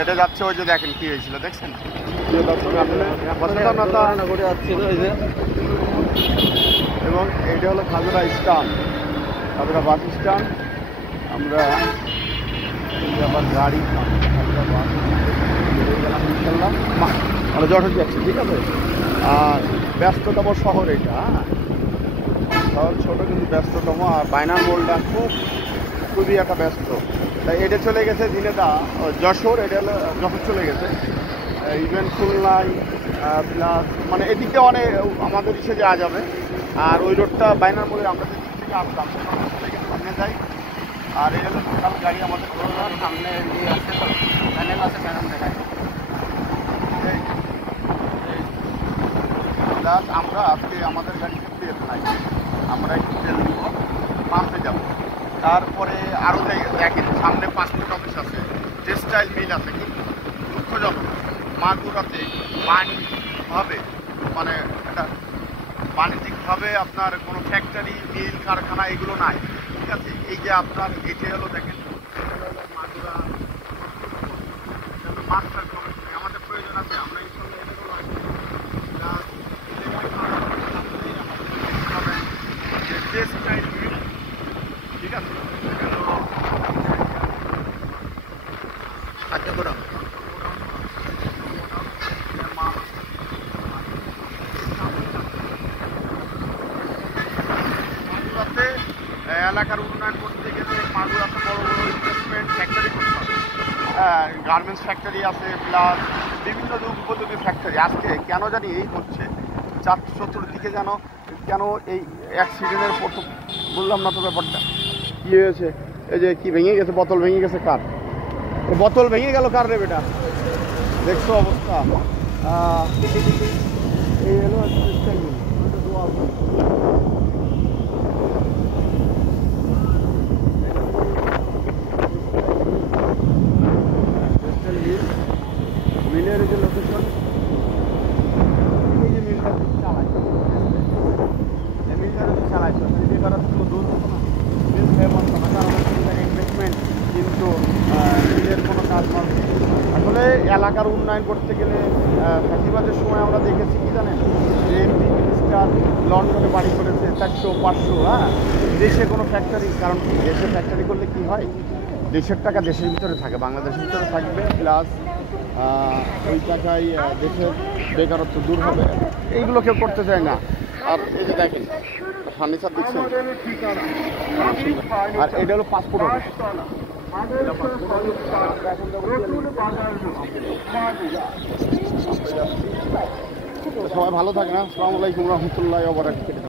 এটা যাচ্ছে, ওই যে দেখেন কি হয়েছিল দেখছেন। এবং এইটা হলো Khajura stand, Khajura bus stand. আমরা আবার গাড়ি খাজুরা বাস গেলাম ইনশাল্লাহ। আমরা যশোর যাচ্ছি, ঠিক আছে। আর ব্যস্ততম শহর এটা, শহর ছোটো কিন্তু ব্যস্ততম। আর বাইনার মোড়টা খুবই একটা ব্যস্ত। তাই এটা চলে গেছে ঝিনেদা যশোর, এটা হলো যশোর চলে গেছে। ইভেন খুলনায় প্লাস মানে এদিকে অনেক আমাদের ইসে যাওয়া যাবে। আর ওই রোডটা বাইনার মোড়ে আমরা যে দিক থেকে আসলাম চলে গেছে সামনে যাই। আর এই হলো টোটাল গাড়ি আমাদের সামনে আছে, প্যানেল আছে, প্যানেল দেখায়। প্লাস আমরা আজকে আমাদের গাড়িতে তেল নাই, আমরা একটু তেল দিব, পাম্পে যাব। তারপরে আরও দেখেন সামনে পাসপোর্ট অফিস আছে, টেক্সটাইল মিল আছে। কিন্তু দুঃখজনক মাগুরাতে বাণিজ্যিকভাবে মানে একটা বাণিজ্যিকভাবে আপনার কোনো ফ্যাক্টরি মিল কারখানা এগুলো নাই, ঠিক আছে। এই যে আপনার এটি হলো দেখেন মাগুরা মাস্টার কমিশন, আমাদের প্রয়োজন আছে, আমরা এই সঙ্গে টেক্সটাইল মিল, ঠিক আছে। এলাকার উন্নয়ন করতে গেলে মাগুরাতে বড় বড় ইনভেস্টমেন্ট ফ্যাক্টরি করতে হবে। গার্মেন্টস ফ্যাক্টরি আছে, প্লাস বিভিন্ন উপযোগী ফ্যাক্টরি। আজকে কেন জানি এই হচ্ছে চতুর্দিকে যেন কেন এই অ্যাক্সিডেন্টের প্রথম বললাম না তো ব্যাপারটা কী হয়েছে। এই যে কি ভেঙে গেছে, বোতল ভেঙে গেছে কার, বোতল ভেঙে গেল কার রে বেটা, দেখছো অবস্থা। এই হলো মিলের যে লোকেশন, এই যে মিলটা চালায়, এই মিলটা যদি চালাইতো বেকারত্ব দূর হতো না, মিল ফেমস হবে, কারণ ইনভেস্টমেন্ট কিন্তু মিলের কোনো কাজ নয়। আসলে এলাকার উন্নয়ন করতে গেলে ফ্যাসিবাদের সময় আমরা দেখেছি কি জানেন, এমপি মিনিস্টার লন্ডনে বাড়ি করেছে 400-500। হ্যাঁ, দেশে কোনো ফ্যাক্টরি, কারণ দেশে ফ্যাক্টরি করলে কি হয়, দেশের টাকা দেশের ভিতরে থাকে, বাংলাদেশের ভিতরে থাকবে, প্লাস ওই টাকায় দেশের বেকারত্ব দূর হবে। এইগুলো কেউ করতে চায় না। আর এই যে দেখেন ফার্নিচার দিচ্ছেন, আর এটা হলো পাসপোর্ট অফিস। সবাই ভালো থাকেন। আসসালামু আলাইকুম রহমতুল্লাহ।